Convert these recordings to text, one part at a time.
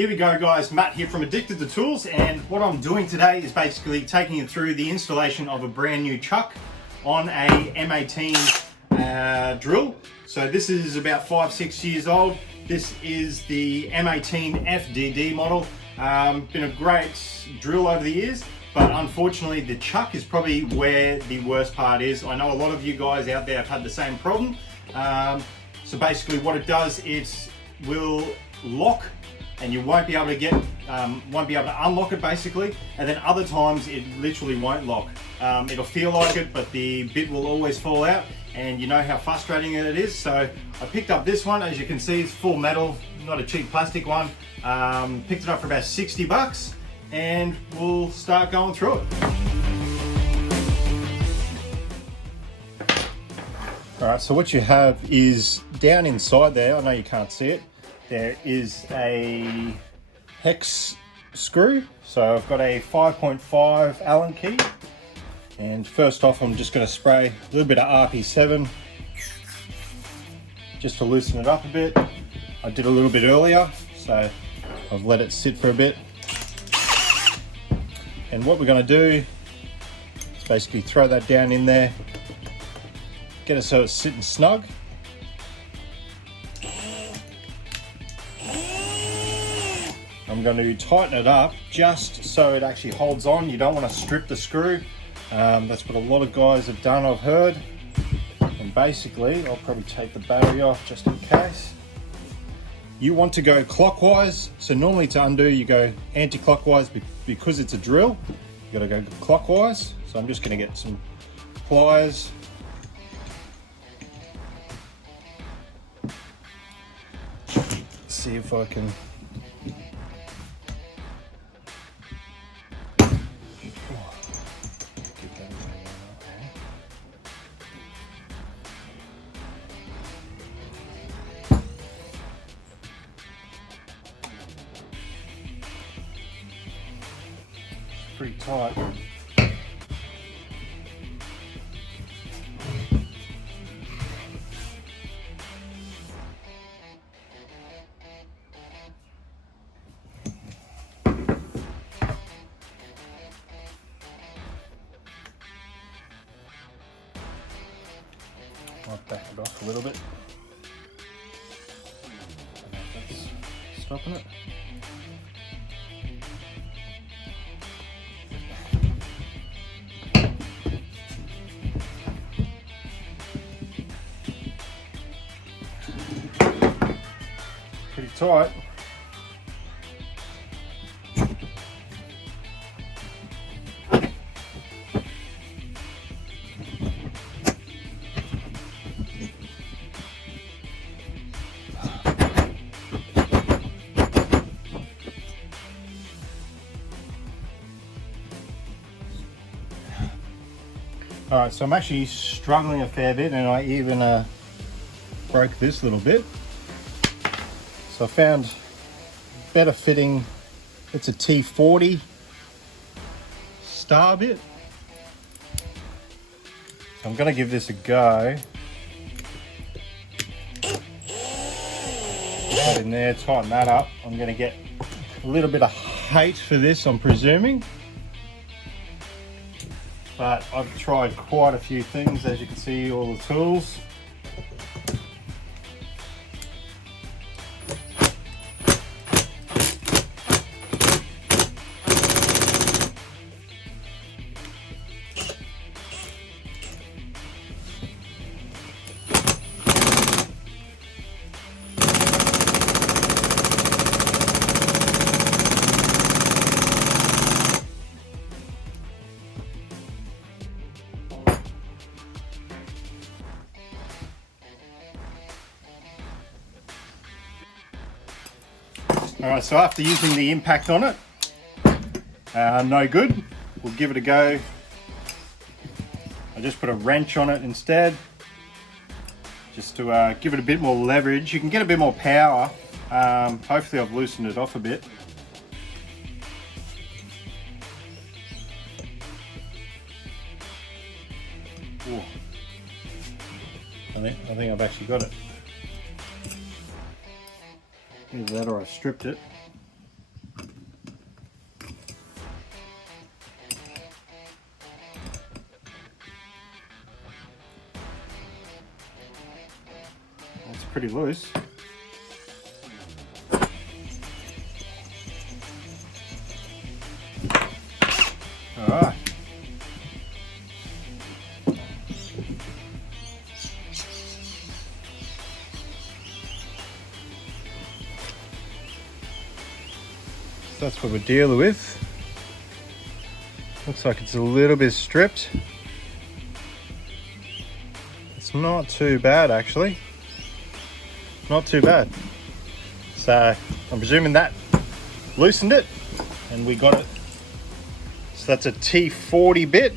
Here we go guys, Matt here from Addicted to Tools, and what I'm doing today is basically taking you through the installation of a brand new chuck on a m18 drill. So this is about 5-6 years old. This is the m18 FDD model. Been a great drill over the years, but unfortunately the chuck is probably where the worst part is. I know a lot of you guys out there have had the same problem. So basically what it does is will lock, and you won't be able to get, won't be able to unlock it basically, and then other times it literally won't lock. It'll feel like it, but the bit will always fall out, and you know how frustrating it is. So I picked up this one. As you can see, it's full metal, not a cheap plastic one. Picked it up for about 60 bucks, and we'll start going through it. All right, so what you have is down inside there, I know you can't see it, there is a hex screw. So I've got a 5.5 Allen key, and first off I'm just going to spray a little bit of RP7 just to loosen it up a bit. I did a little bit earlier, so I've let it sit for a bit. And what we're going to do is basically throw that down in there, get it so it's sitting snug. I'm going to tighten it up just so it actually holds on. You don't want to strip the screw. That's what a lot of guys have done, I've heard. And basically, I'll probably take the battery off just in case. You want to go clockwise. So normally to undo, you go anti-clockwise. Because it's a drill, you got to go clockwise. So I'm just going to get some pliers. See if I can. Pretty tight. I'll back it off a little bit. That's stopping it. Pretty tight. All right, so I'm actually struggling a fair bit, and I even broke this little bit. So I found better fitting, it's a T40 star bit. So I'm gonna give this a go. Put that in there, tighten that up. I'm gonna get a little bit of height for this, I'm presuming. But I've tried quite a few things, as you can see, all the tools. Alright, so after using the impact on it, no good, we'll give it a go. I just put a wrench on it instead, just to give it a bit more leverage. You can get a bit more power. Hopefully I've loosened it off a bit. Ooh. I think I've actually got it. Either that or I stripped it. pretty loose. All right. So that's what we're dealing with. Looks like it's a little bit stripped. It's not too bad actually. Not too bad. So I'm presuming that loosened it and we got it. So that's a T40 bit,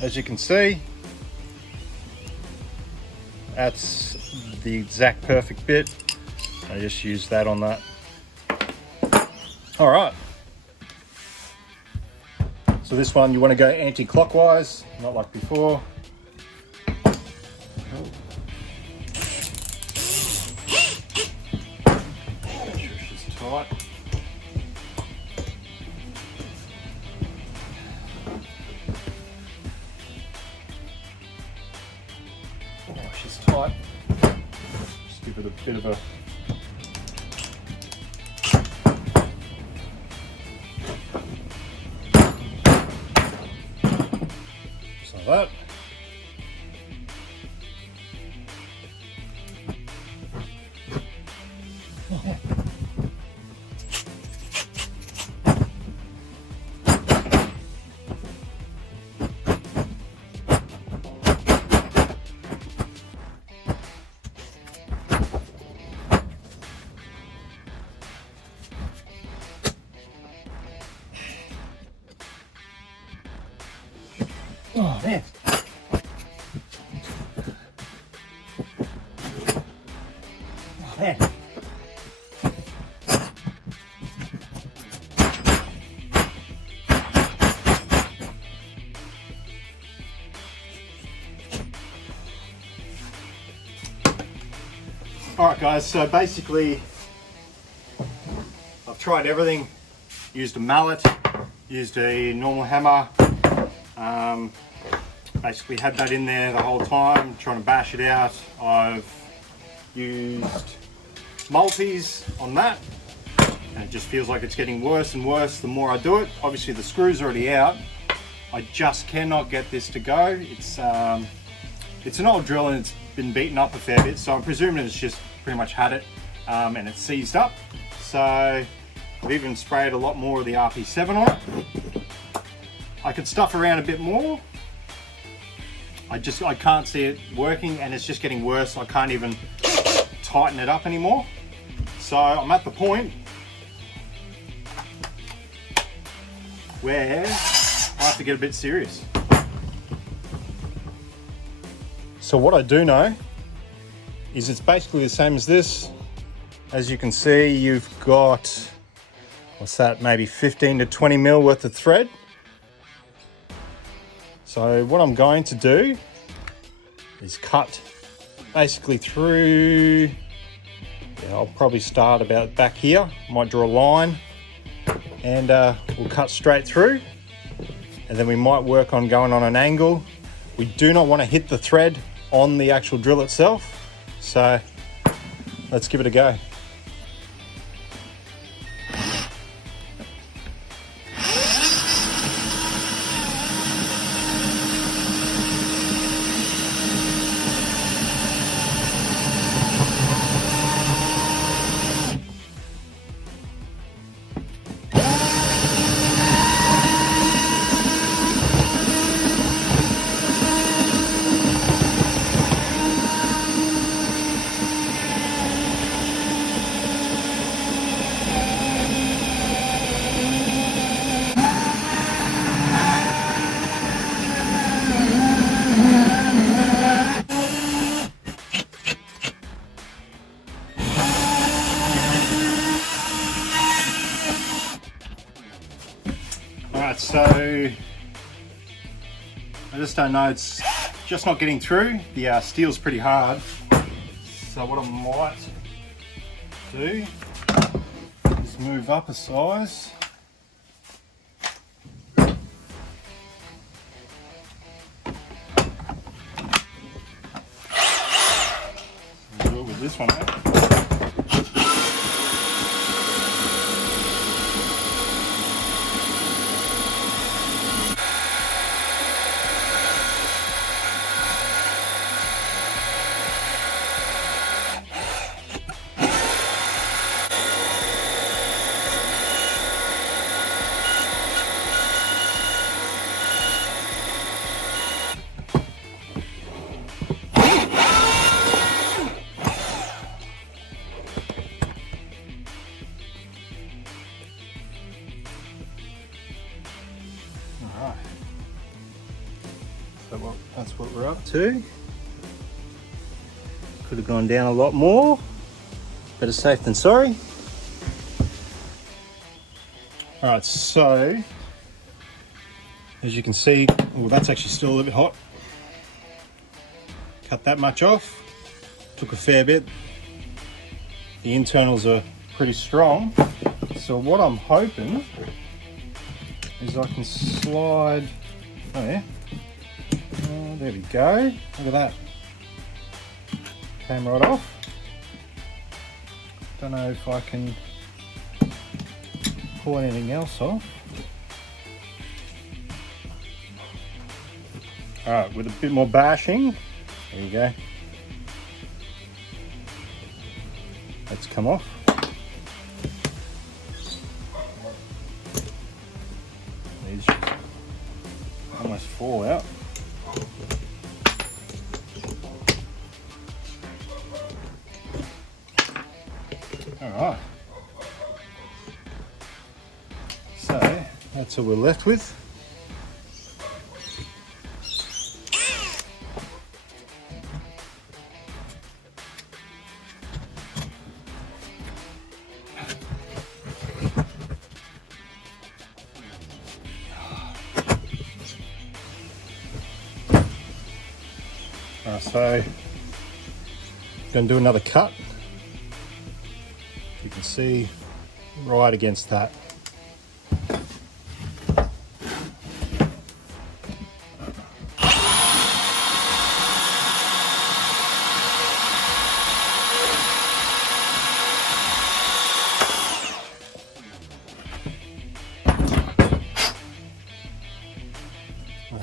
as you can see. That's the exact perfect bit. I just used that on that. All right. So this one, you want to go anti-clockwise, not like before. Make sure she's tight. Oh, she's tight. Just give it a bit of a that. Oh man. Oh man. Alright guys, so basically I've tried everything. Used a mallet, used a normal hammer. Basically had that in there the whole time, trying to bash it out. I've used multis on that, and it just feels like it's getting worse and worse the more I do it. Obviously the screw's already out. I just cannot get this to go. It's an old drill and it's been beaten up a fair bit, so I'm presuming it's just pretty much had it and it's seized up. So I've even sprayed a lot more of the RP7 on it. I could stuff around a bit more. I can't see it working and it's just getting worse. I can't even tighten it up anymore. So I'm at the point where I have to get a bit serious. So what I do know is it's basically the same as this. As you can see, you've got, what's that, maybe 15 to 20 mil worth of thread. So what I'm going to do is cut basically through, I'll probably start about back here, might draw a line and we'll cut straight through, and then we might work on going on an angle. We do not want to hit the thread on the actual drill itself, so let's give it a go. Alright, so I just don't know, it's just not getting through. The steel's pretty hard. So what I might do is move up a size. Do it with this this one out. So that's what we're up to. Could have gone down a lot more. Better safe than sorry. Alright, so as you can see, well, that's actually still a little bit hot. Cut that much off. Took a fair bit. The internals are pretty strong. So what I'm hoping is I can slide, oh yeah, there we go, look at that, came right off. Don't know if I can pull anything else off. Alright, with a bit more bashing, there you go, let's come off. These almost fall out. Alright, so that's all we're left with. So I'm going to do another cut. You can see right against that.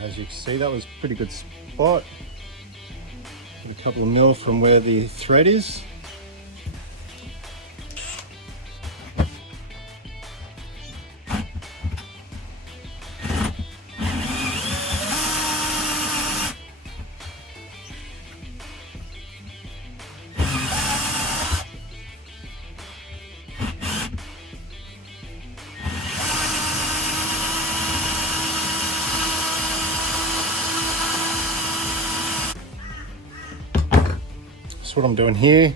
As you can see, that was a pretty good spot. A couple of mil from where the thread is. What I'm doing here,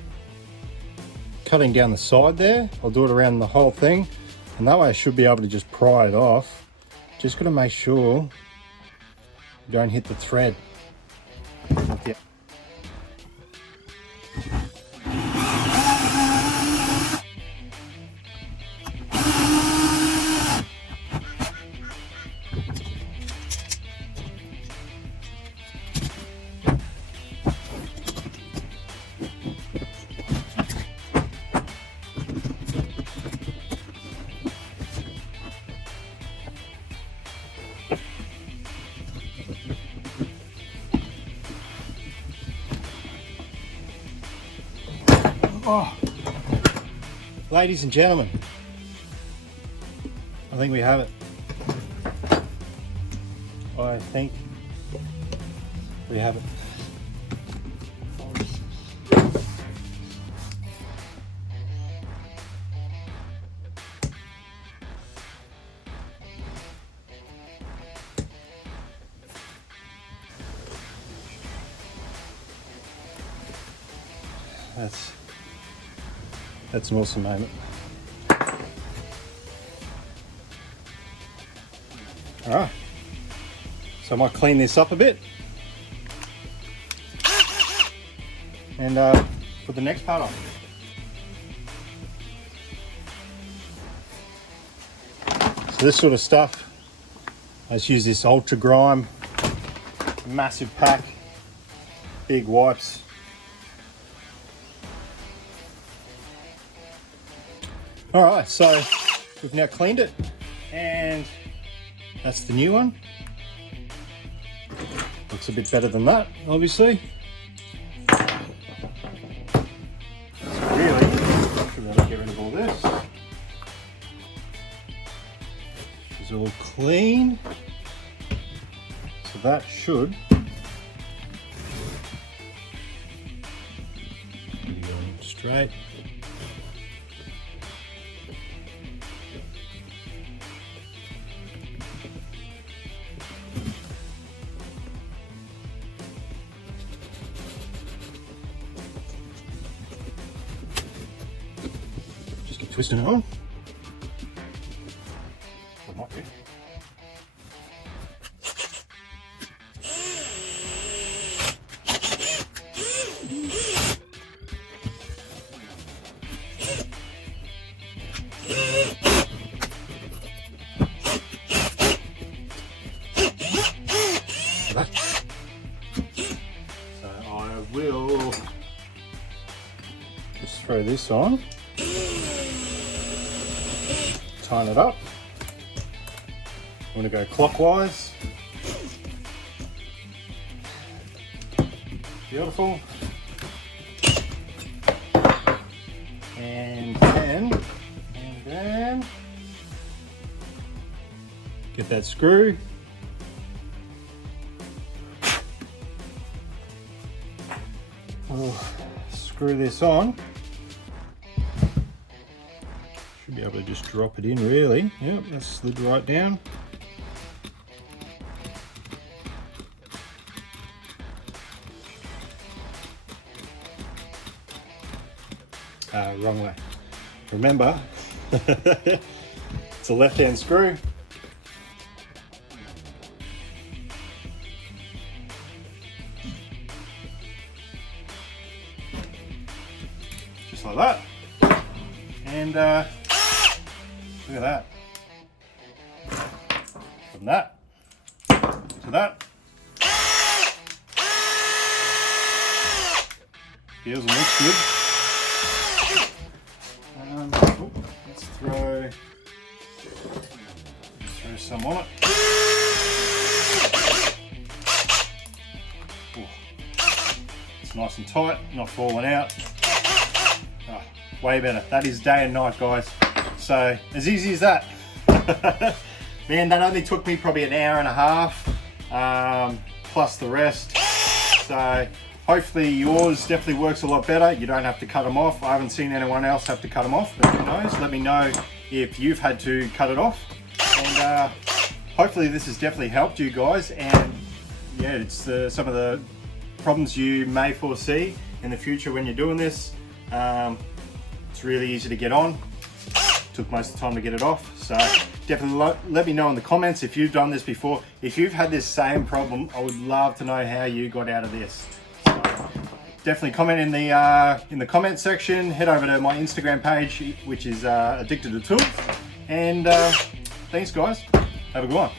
cutting down the side there. I'll do it around the whole thing, and that way I should be able to just pry it off. Just got to make sure you don't hit the thread. Yeah. Oh, ladies and gentlemen, I think we have it. I think we have it. That's an awesome moment. Alright, so I might clean this up a bit and put the next part on. So this sort of stuff, I just use this Ultra Grime, massive pack, big wipes. All right, so we've now cleaned it, and that's the new one. Looks a bit better than that, obviously. So really, should be able to get rid of all this. It's all clean. So that should be going straight. Just keep twisting it on. Or might be. So I will just throw this on, tighten it up. I'm going to go clockwise. Beautiful. And then get that screw. We'll screw this on. Should be able to just drop it in really. Yep, that's slid right down. Wrong way. Remember, it's a left-hand screw. Just like that. And look at that. From that to that. Feels and looks good. Let's throw some on it. Ooh. It's nice and tight, not falling out. Oh, way better. That is day and night, guys. So as easy as that. Man, that only took me probably an hour and a half, plus the rest. So hopefully yours definitely works a lot better. You don't have to cut them off. I haven't seen anyone else have to cut them off, but who knows? Let me know if you've had to cut it off. And hopefully this has definitely helped you guys. And yeah, it's some of the problems you may foresee in the future when you're doing this. It's really easy to get on. Took most of the time to get it off. So definitely let me know in the comments if you've done this before. If you've had this same problem, I would love to know how you got out of this. Definitely comment in the comment section. Head over to my Instagram page, which is Addicted to Tools. And thanks guys. Have a good one.